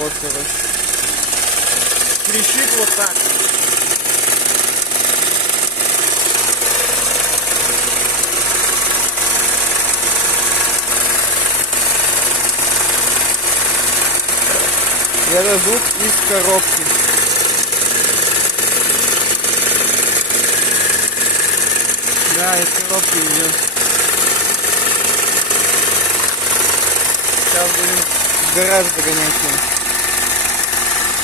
Вот, короче. Трещит вот так. Это звук из коробки. Да, из коробки идет. Сейчас будем в гараж догонять.